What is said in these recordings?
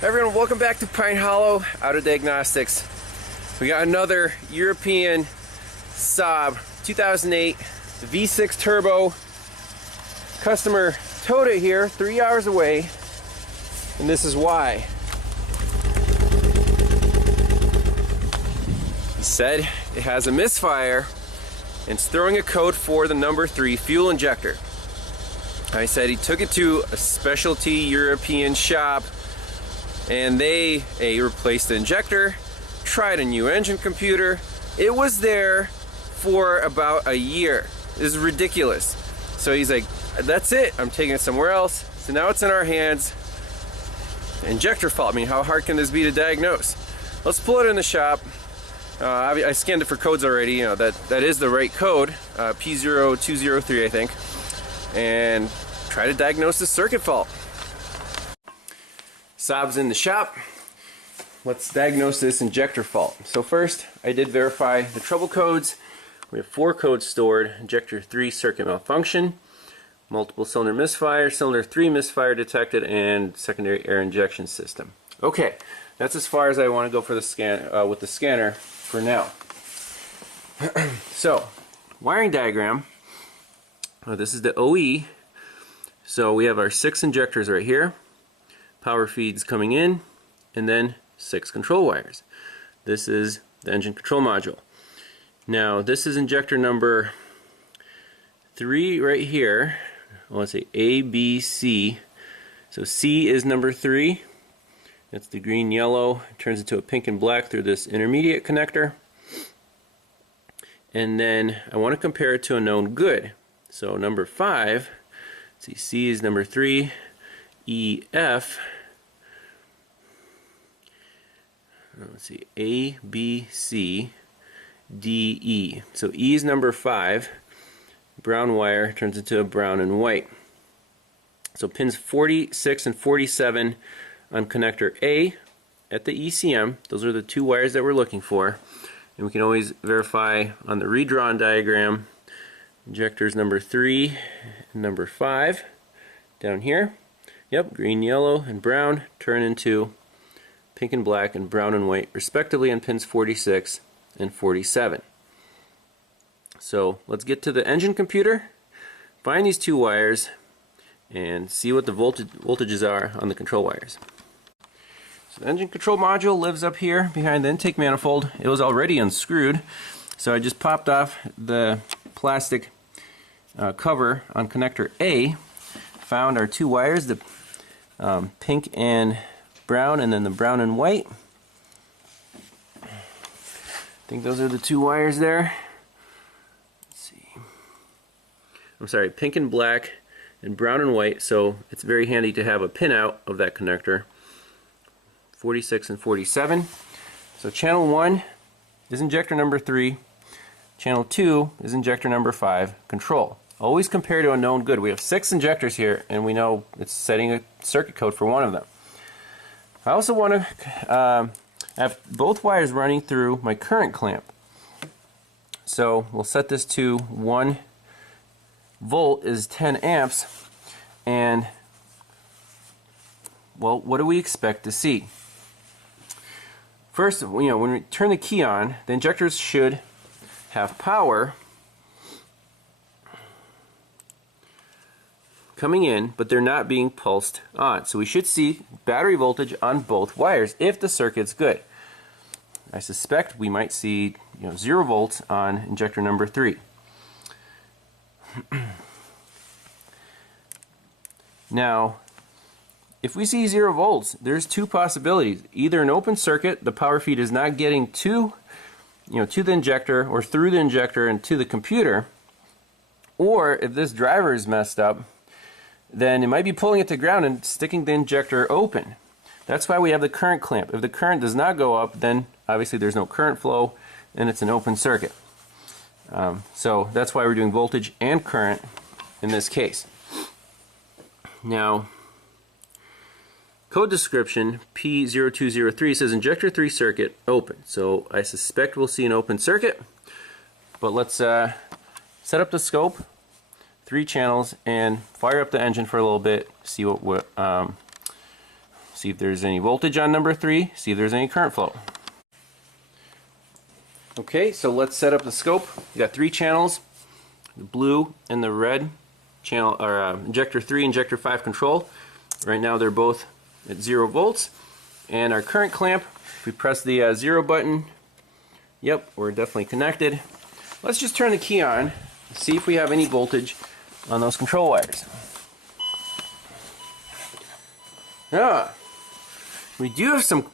Hi everyone, welcome back to Pine Hollow Auto Diagnostics. We got another European Saab 2008 V6 Turbo. Customer towed it here 3 hours away, and this is why. He said it has a misfire and it's throwing a code for the number 3 fuel injector. I said he took it to a specialty European shop and they replaced the injector, tried a new engine computer. It was there for about a year. This is ridiculous. So he's like, that's it, I'm taking it somewhere else. So now it's in our hands. Injector fault. I mean, how hard can this be to diagnose? Let's pull it in the shop. I scanned it for codes already. You know, that is the right code, P0203, I think. And try to diagnose the circuit fault. Saab's in the shop. Let's diagnose this injector fault. So first, I did verify the trouble codes. We have 4 codes stored: injector 3 circuit malfunction, multiple cylinder misfire, cylinder 3 misfire detected, and secondary air injection system. Okay, that's as far as I want to go for the scan with the scanner for now. So, wiring diagram. This is the OE. So we have our 6 injectors right here. Power feeds coming in, and then 6 control wires. This is the engine control module. Now this is injector number 3 right here. Well, let's say A, B, C. So C is number 3. That's the green yellow. It turns into a pink and black through this intermediate connector. And then I want to compare it to a known good. So number 5, let's see, C is number 3. E, F, let's see, A, B, C, D, E. So E is number 5. Brown wire turns into a brown and white. So pins 46 and 47 on connector A at the ECM. Those are the 2 wires that we're looking for. And we can always verify on the redrawn diagram. Injectors number 3 and number 5 down here. Yep, green, yellow, and brown turn into pink and black and brown and white respectively on pins 46 and 47. So let's get to the engine computer, find these 2 wires, and see what the voltages are on the control wires. So the engine control module lives up here behind the intake manifold. It was already unscrewed, so I just popped off the plastic cover on connector A, found our 2 wires, the pink and brown, and then the brown and white. I think those are the 2 wires there. Let's see. I'm sorry, pink and black and brown and white, so it's very handy to have a pin out of that connector. 46 and 47. So channel 1 is injector number 3. Channel 2 is injector number 5, control. Always compare to a known good. We have 6 injectors here, and we know it's setting a circuit code for one of them. I also want to have both wires running through my current clamp. So we'll set this to 1 volt is 10 amps, and well, what do we expect to see? First, when we turn the key on, the injectors should have power coming in, but they're not being pulsed on. So we should see battery voltage on both wires if the circuit's good. I suspect we might see 0 volts on injector number 3. Now, if we see 0 volts, there's 2 possibilities. Either an open circuit, the power feed is not getting to the injector or through the injector and to the computer, or if this driver is messed up, then it might be pulling it to ground and sticking the injector open. That's why we have the current clamp. If the current does not go up, then obviously there's no current flow and it's an open circuit. So that's why we're doing voltage and current in this case. Now, code description P0203 says injector 3 circuit open. So I suspect we'll see an open circuit, but let's set up the scope, 3 channels, and fire up the engine for a little bit, see what see if there's any voltage on number 3, see if there's any current flow. Okay, so let's set up the scope. We got 3 channels, the blue and the red channel, or injector 3, injector 5 control. Right now they're both at 0 volts. And our current clamp, if we press the 0 button, yep, we're definitely connected. Let's just turn the key on, see if we have any voltage on those control wires. Ah, we do have some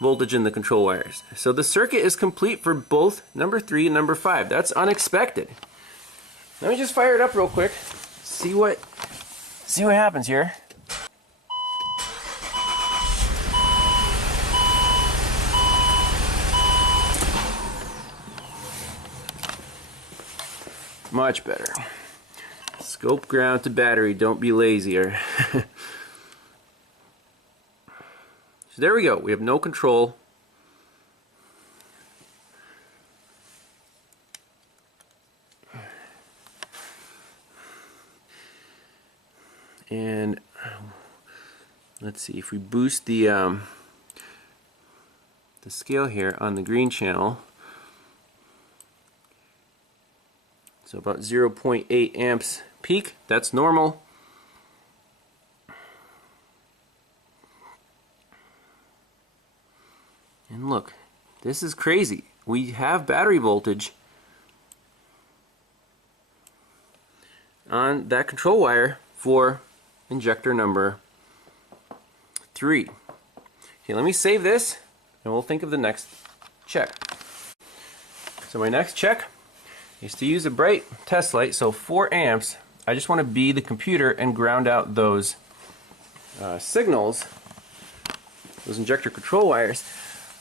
voltage in the control wires. So the circuit is complete for both number 3 and number 5. That's unexpected. Let me just fire it up real quick. See what happens here. Much better. Scope ground to battery. Don't be lazy. So there we go. We have no control. And let's see if we boost the scale here on the green channel. So about 0.8 amps peak. That's normal. And look, this is crazy. We have battery voltage on that control wire for injector number 3. Okay, let me save this and we'll think of the next check. So my next check is to use a bright test light, so 4 amps. I just want to be the computer and ground out those signals, those injector control wires,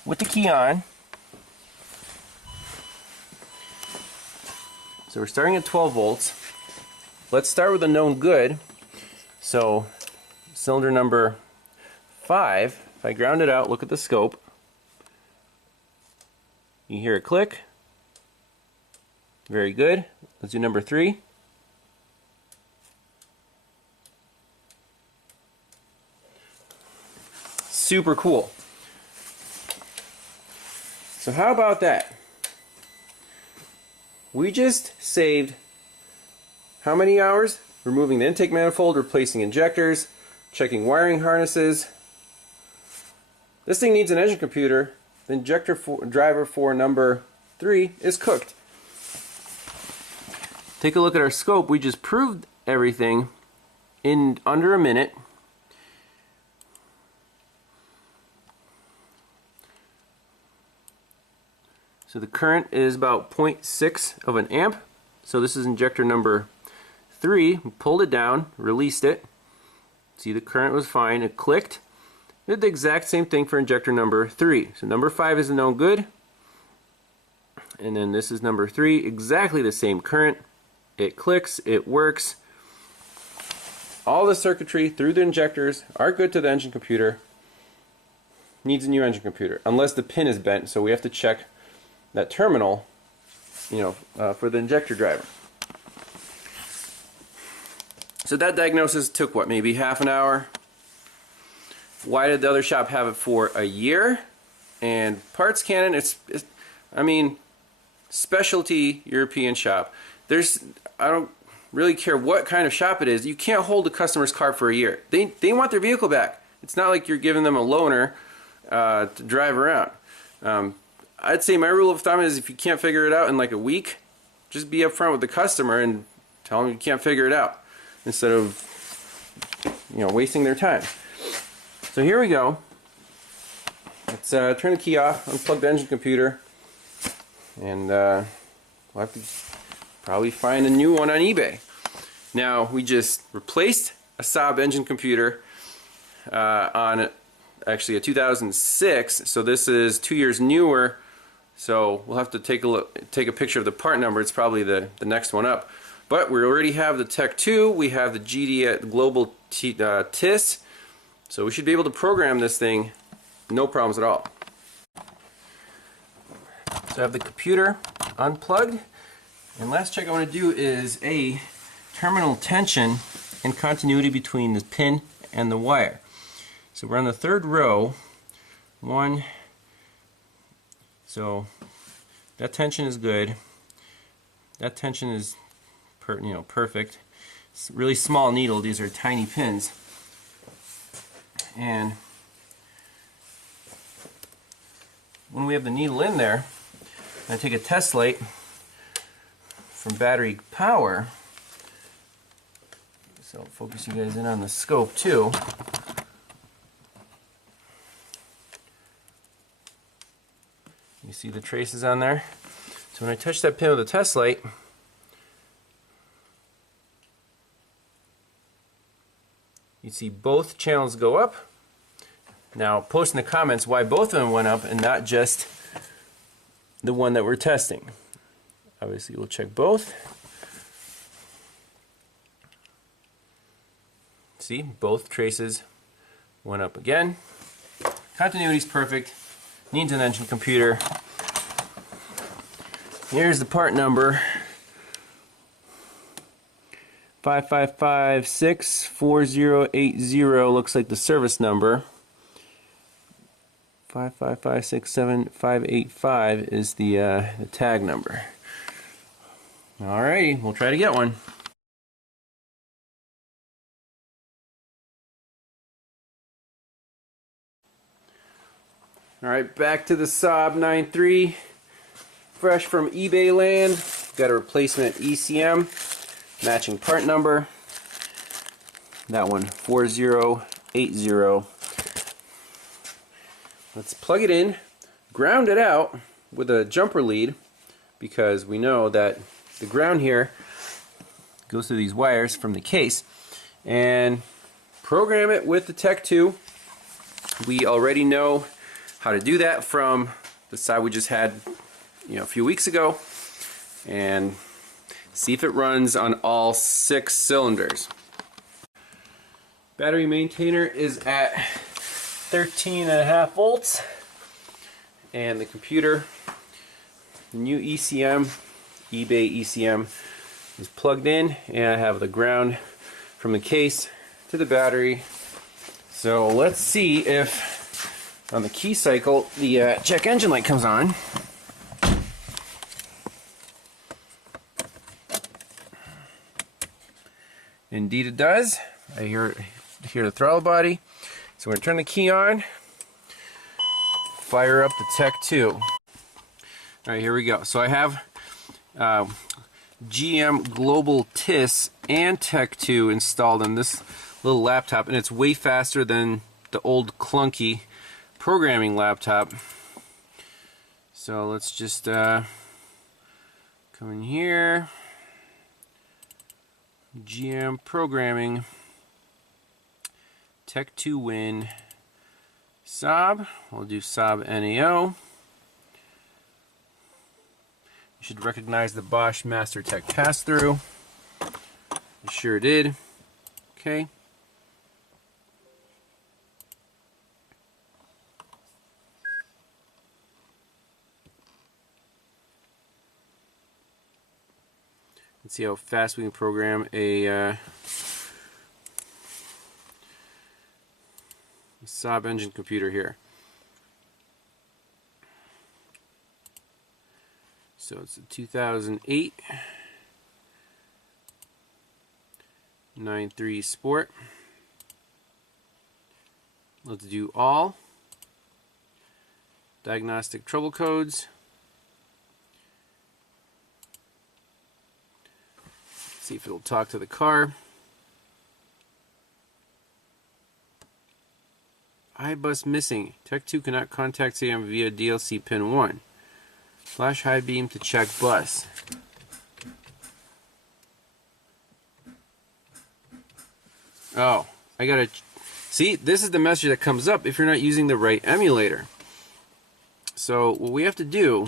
with the key on. So we're starting at 12 volts. Let's start with a known good. So cylinder number 5, if I ground it out, look at the scope. You hear a click. Very good. Let's do number 3. Super cool. So how about that? We just saved how many hours? Removing the intake manifold, replacing injectors, checking wiring harnesses. This thing needs an engine computer. The injector driver for number 3 is cooked. Take a look at our scope. We just proved everything in under a minute. So the current is about 0.6 of an amp. So this is injector number 3. We pulled it down, released it. See, the current was fine. It clicked. We did the exact same thing for injector number 3. So number 5 is a no good. And then this is number 3. Exactly the same current. It clicks, it works. All the circuitry through the injectors are good to the engine computer. Needs a new engine computer, unless the pin is bent, so we have to check that terminal, for the injector driver. So that diagnosis took what, maybe half an hour? Why did the other shop have it for a year? And Parts Cannon, I mean, specialty European shop. I don't really care what kind of shop it is. You can't hold a customer's car for a year. They want their vehicle back. It's not like you're giving them a loaner to drive around. I'd say my rule of thumb is if you can't figure it out in like a week, just be upfront with the customer and tell them you can't figure it out instead of wasting their time. So here we go. Let's turn the key off, unplug the engine computer, and we'll have to probably find a new one on eBay. Now, we just replaced a Saab engine computer on actually a 2006, so this is 2 years newer. So we'll have to take a picture of the part number. It's probably the next one up. But we already have the Tech 2, we have the GD at Global TIS, so we should be able to program this thing no problems at all. So I have the computer unplugged. And last check I want to do is a terminal tension and continuity between the pin and the wire. So we're on the third row. One. So that tension is good. That tension is perfect. It's a really small needle. These are tiny pins. And when we have the needle in there, I take a test light from battery power. So I'll focus you guys in on the scope too. You see the traces on there? So when I touch that pin with a test light, you see both channels go up. Now post in the comments why both of them went up and not just the one that we're testing. Obviously we'll check both. See, both traces went up again. Continuity is perfect. Needs an engine computer. Here's the part number. 55564080 looks like the service number. 555675585 is the tag number. Alrighty, we'll try to get one. Alright, back to the Saab 9.3, fresh from eBay land. Got a replacement ECM, matching part number. That one, 4080. Let's plug it in, ground it out with a jumper lead, because we know that the ground here goes through these wires from the case, and program it with the Tech 2. We already know how to do that from the side we just had a few weeks ago, and see if it runs on all 6 cylinders. Battery maintainer is at 13.5 volts, and the computer, the new ECM, eBay ECM, is plugged in, and I have the ground from the case to the battery. So let's see if on the key cycle the check engine light comes on. Indeed it does. I hear the throttle body. So we're going to turn the key on, fire up the Tech 2. Alright, here we go. So I have GM Global TIS and Tech 2 installed on this little laptop, and it's way faster than the old clunky programming laptop. So let's just come in here, GM programming, Tech 2 Win, Saab. We'll do Saab NAO. You should recognize the Bosch MasterTech pass-through. You sure did. Okay. Let's see how fast we can program a Saab engine computer here. So it's a 2008 9.3 Sport. Let's do all. Diagnostic trouble codes. See if it'll talk to the car. iBus missing. Tech 2 cannot contact SAM via DLC pin 1. Flash high beam to check bus. Oh, I gotta... See, this is the message that comes up if you're not using the right emulator. So what we have to do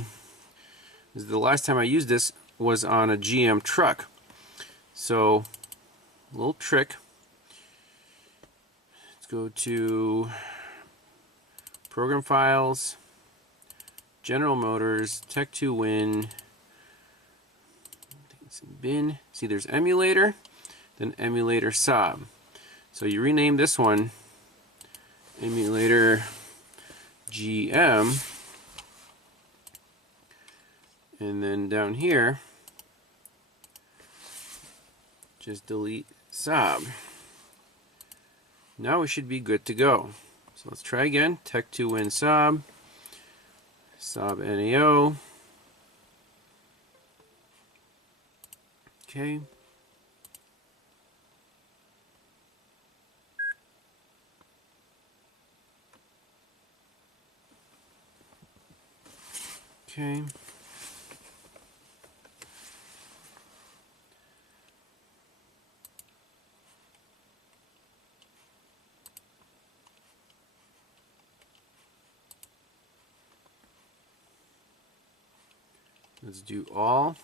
is, the last time I used this was on a GM truck. So, a little trick. Let's go to Program Files, General Motors, Tech 2 Win, bin. See, there's Emulator, then Emulator Saab. So you rename this one emulator GM, and then down here just delete Saab. Now we should be good to go. So let's try again. Tech2 win Saab, Saab NAO. Okay. Okay. Let's do all.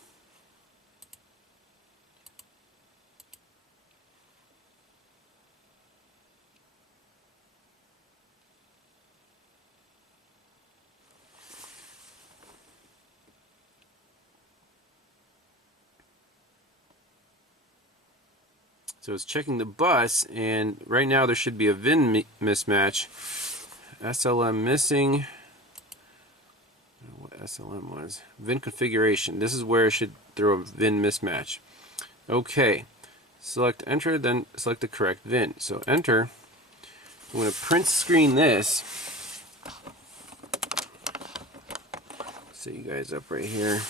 So it's checking the bus, and right now there should be a VIN mismatch. SLM missing. What SLM was? VIN configuration. This is where it should throw a VIN mismatch. Okay. Select enter, then select the correct VIN. So enter. I'm going to print screen this. Set you guys up right here.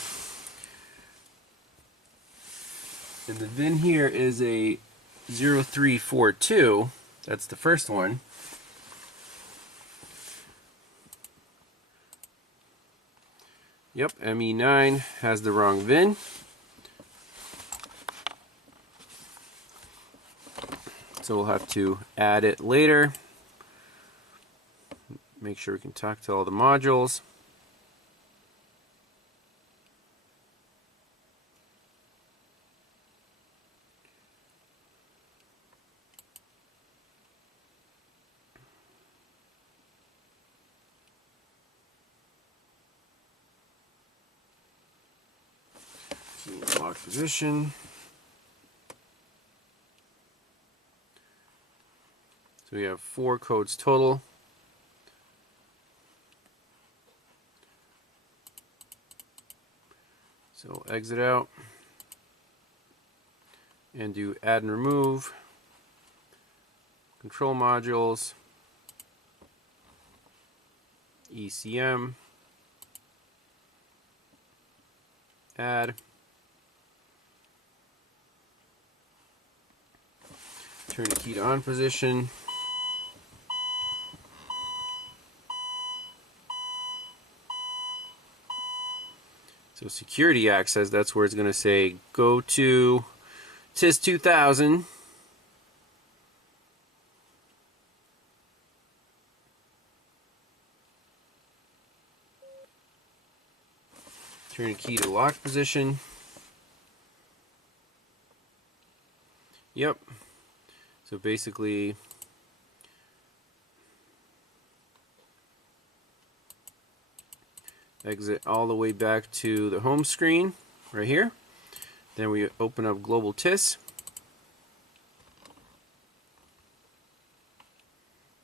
And the VIN here is a 0342. That's the first one. Yep, ME9 has the wrong VIN. So we'll have to add it later. Make sure we can talk to all the modules. Lock position. So we have 4 codes total. So exit out and do add and remove, control modules, ECM, add, turn the key to on position. So security access, that's where it's going to say go to TIS 2000. Turn the key to lock position. Yep. So basically, exit all the way back to the home screen right here. Then we open up Global TIS.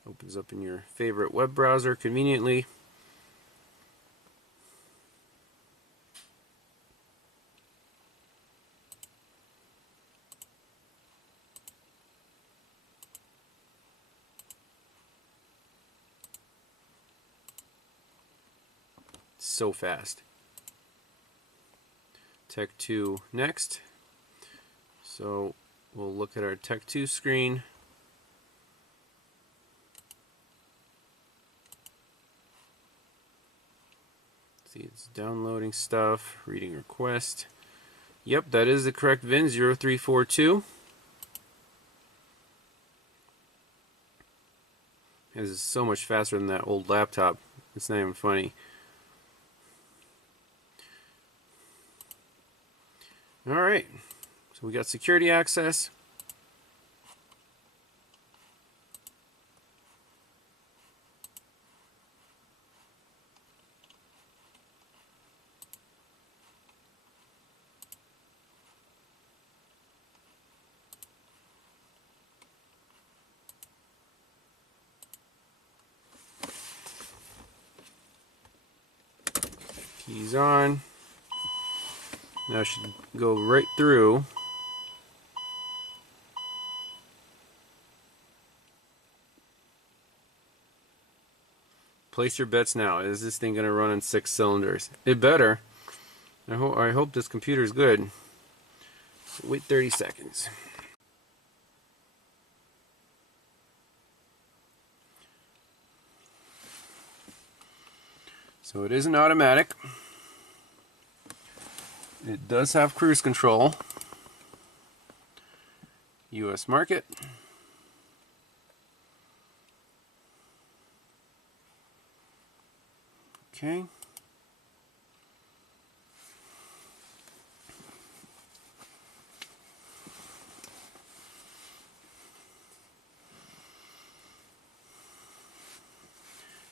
Opens up in your favorite web browser conveniently. So fast. Tech 2 next. So we'll look at our Tech 2 screen. See, it's downloading stuff, reading request. Yep, that is the correct VIN, 0342. This is so much faster than that old laptop. It's not even funny. Alright, so we got security access. Keys on. Now it should go right through. Place your bets now. Is this thing going to run on 6 cylinders? It better. I hope this computer is good. Wait 30 seconds. So it is an automatic. It does have cruise control. US market. Okay.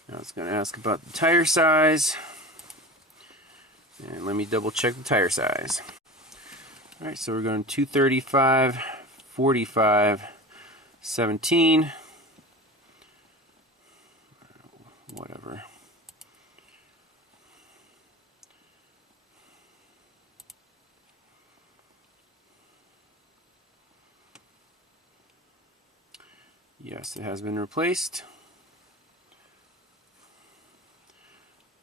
Now it's going to ask about the tire size. And let me double check the tire size. Alright, so we're going 235, 45, 17. Whatever. Yes, it has been replaced.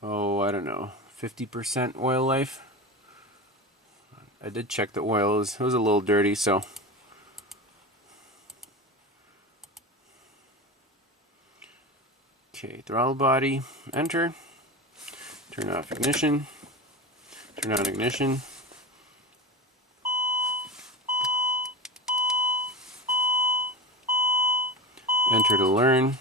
Oh, I don't know, 50% oil life. I did check the oil. It was a little dirty, so. Okay, throttle body, enter. Turn off ignition. Turn on ignition. Enter to learn.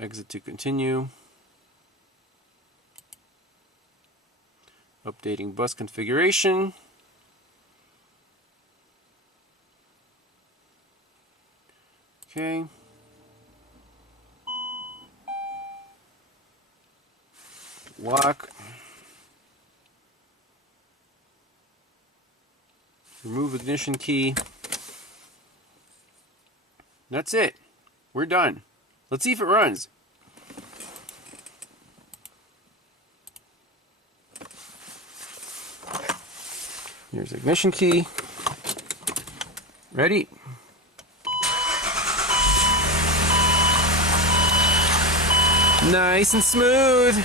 Exit to continue. Updating bus configuration. Okay. Lock. Remove ignition key. That's it. We're done. Let's see if it runs. Here's ignition key. Ready? Nice and smooth.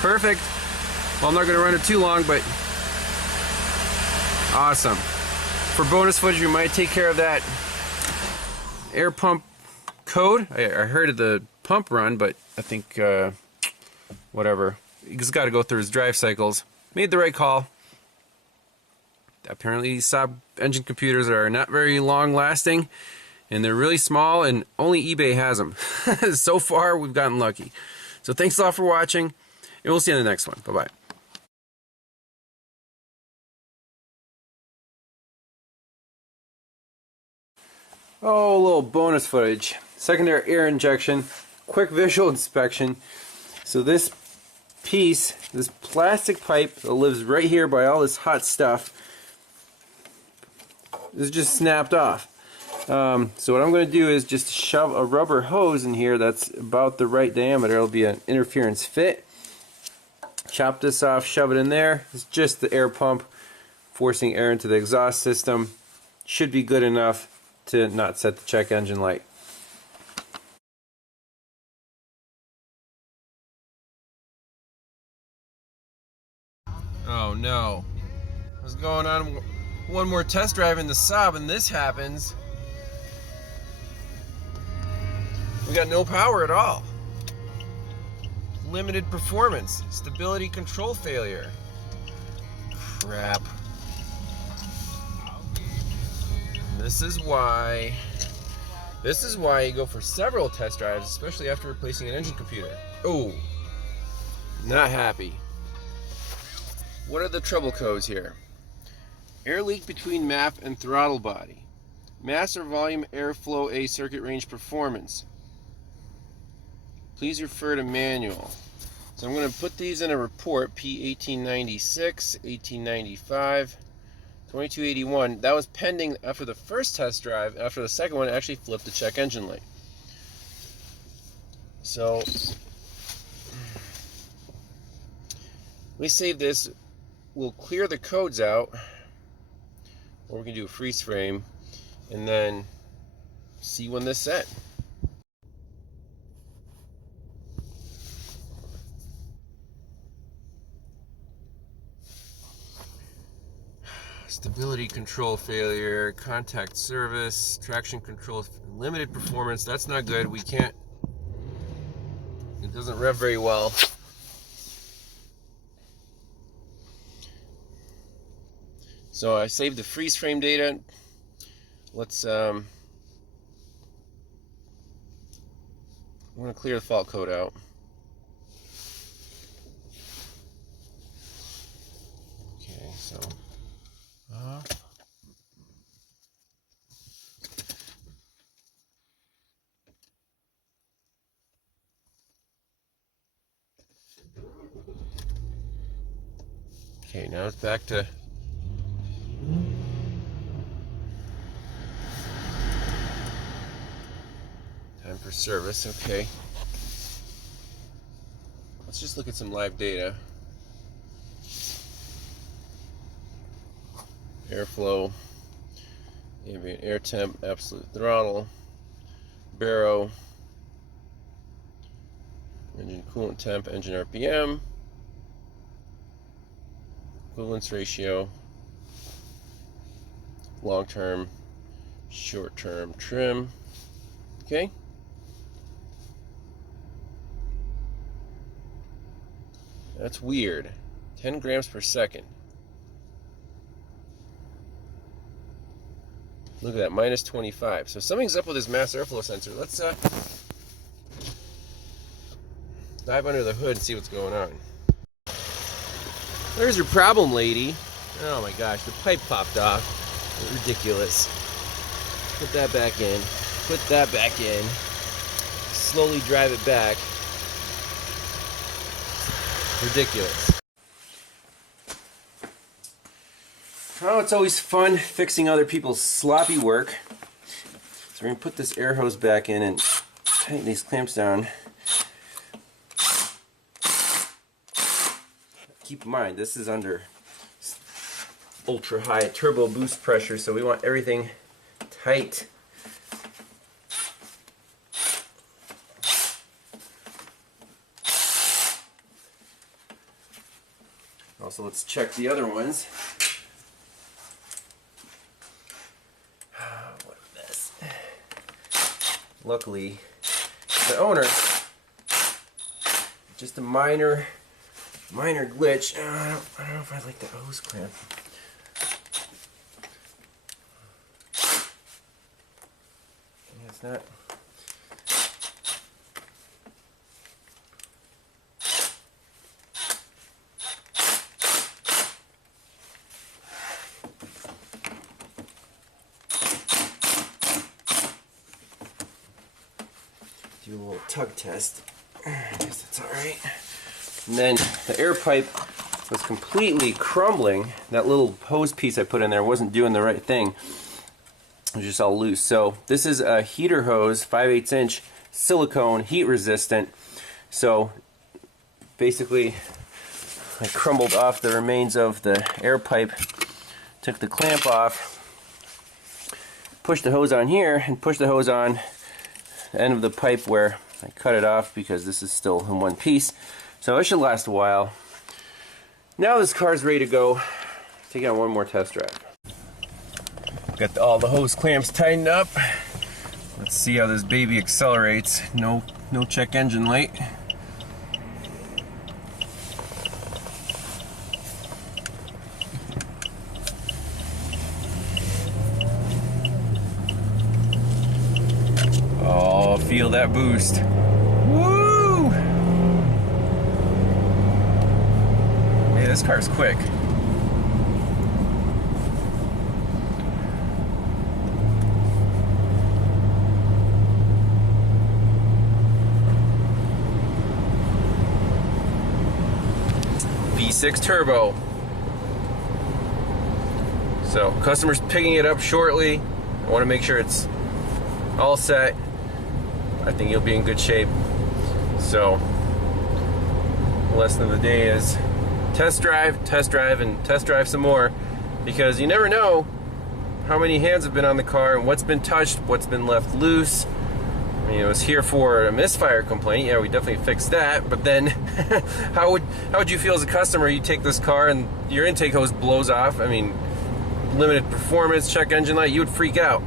Perfect. Well, I'm not going to run it too long, but awesome. For bonus footage, we might take care of that air pump code. I heard of the pump run, but I think whatever. He's got to go through his drive cycles. Made the right call. Apparently Saab engine computers are not very long lasting, and they're really small, and only eBay has them. So far, we've gotten lucky. So thanks a lot for watching, and we'll see you in the next one. Bye-bye. Oh, a little bonus footage. Secondary air injection, quick visual inspection. So this piece, this plastic pipe that lives right here by all this hot stuff, is just snapped off. So what I'm going to do is just shove a rubber hose in here that's about the right diameter. It'll be an interference fit. Chop this off, shove it in there. It's just the air pump forcing air into the exhaust system. Should be good enough to not set the check engine light. Oh no. What's going on? One more test drive in the Saab and this happens. We got no power at all. Limited performance. Stability control failure. Crap. This is why you go for several test drives, especially after replacing an engine computer. Oh, not happy. What are the trouble codes here? Air leak between map and throttle body. Mass or volume airflow A circuit range performance. Please refer to manual. So I'm going to put these in a report, P1896, 1895, 2281. That was pending after the first test drive. After the second one, it actually flipped the check engine light. So we save this. We'll clear the codes out, or we can do a freeze frame, and then see when this set. Stability control failure, contact service, traction control, limited performance. That's not good. We can't, it doesn't rev very well. So I saved the freeze frame data. Let's, I'm going to clear the fault code out. Okay, so. Okay, now it's back to time for service. Okay, let's just look at some live data. Airflow, ambient air temp, absolute throttle, baro, engine coolant temp, engine RPM, equivalence ratio, long-term, short-term trim. Okay. That's weird. 10 grams per second. Look at that, minus 25. So something's up with this mass airflow sensor. Let's dive under the hood and see what's going on. There's your problem, lady. Oh my gosh, the pipe popped off. Ridiculous. Put that back in. Put that back in. Slowly drive it back. Ridiculous. Oh, it's always fun fixing other people's sloppy work. So we're going to put this air hose back in and tighten these clamps down. Keep in mind, this is under ultra high turbo boost pressure, so we want everything tight. Also, let's check the other ones. What a mess. Luckily, the owner, just a minor glitch. I don't know if I like the hose clamp. Yeah, it's not. Do a little tug test. I guess that's alright. And then the air pipe was completely crumbling. That little hose piece I put in there wasn't doing the right thing. It was just all loose. So this is a heater hose, 5/8 inch, silicone, heat resistant. So basically I crumbled off the remains of the air pipe, took the clamp off, pushed the hose on here, and pushed the hose on the end of the pipe where I cut it off because this is still in one piece. So it should last a while. Now this car's ready to go. Take it on one more test drive. Got all the hose clamps tightened up. Let's see how this baby accelerates. No check engine light. Oh, feel that boost. Woo! Hey, this car's quick. V6 turbo. So, customer's picking it up shortly. I want to make sure it's all set. I think you'll be in good shape. So the lesson of the day is test drive, and test drive some more, because you never know how many hands have been on the car and what's been touched, what's been left loose. I mean, it was here for a misfire complaint. Yeah, we definitely fixed that. But then, how would you feel as a customer? You take this car and your intake hose blows off. I mean, limited performance, check engine light. You would freak out.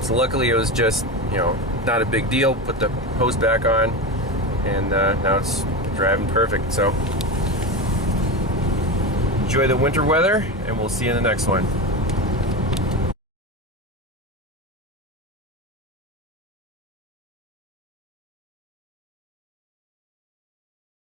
So luckily, it was just, you know, not a big deal. Put the hose back on, and now it's driving perfect. So enjoy the winter weather, and we'll see you in the next one.